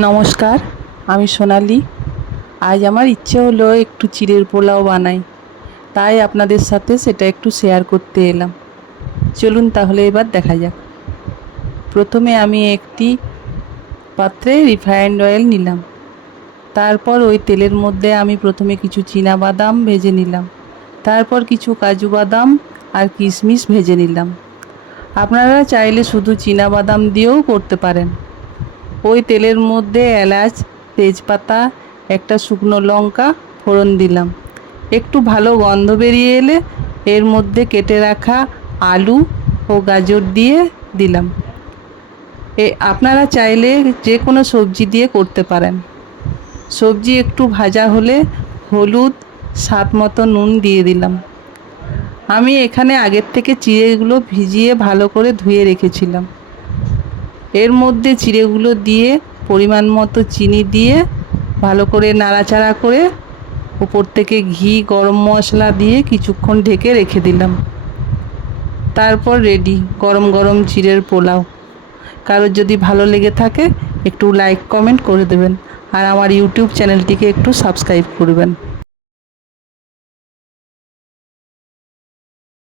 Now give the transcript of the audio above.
নমস্কার, আমি সোনালি। আজ আমার ইচ্ছে হলো একটু চিড়ের পোলাও বানাই। তাই আপনাদের সাথে সেটা একটু শেয়ার করতে এলাম। চলুন তাহলে এবার দেখা যাক। প্রথমে আমি একটি পাত্রে রিফাইন্ড অয়েল নিলাম। তারপর ওই তেলের মধ্যে আমি প্রথমে কিছু চীনা বাদাম ভেজে নিলাম। তারপর কিছু কাজু বাদাম আর কিশমিশ ভেজে নিলাম। আপনারা চাইলে শুধু চীনা বাদাম দিয়েও করতে পারেন। ওই তেলের মধ্যে এলাচ, তেজপাতা, একটা শুকনো লঙ্কা ফোড়ন দিলাম। একটু ভালো গন্ধ বেরিয়ে এলে এর মধ্যে কেটে রাখা আলু ও গাজর দিয়ে দিলাম। এ, আপনারা চাইলে যে কোনো সবজি দিয়ে করতে পারেন। সবজি একটু ভাজা হলে হলুদ, স্বাদ মতো নুন দিয়ে দিলাম। আমি এখানে আগের থেকে চিড়েগুলো ভিজিয়ে ভালো করে ধুয়ে রেখেছিলাম। এর মধ্যে চিড়েগুলো দিয়ে পরিমাণ মতো চিনি দিয়ে ভালো করে নাড়াচাড়া করে উপর থেকে ঘি, গরম মশলা দিয়ে কিছুক্ষণ ঢেকে রেখে দিলাম। তারপর রেডি গরম গরম চিড়ের পোলাও। কারোর যদি ভালো লেগে থাকে, একটু লাইক কমেন্ট করে দেবেন। আর আমার ইউটিউব চ্যানেলটিকে একটু সাবস্ক্রাইব করবেন।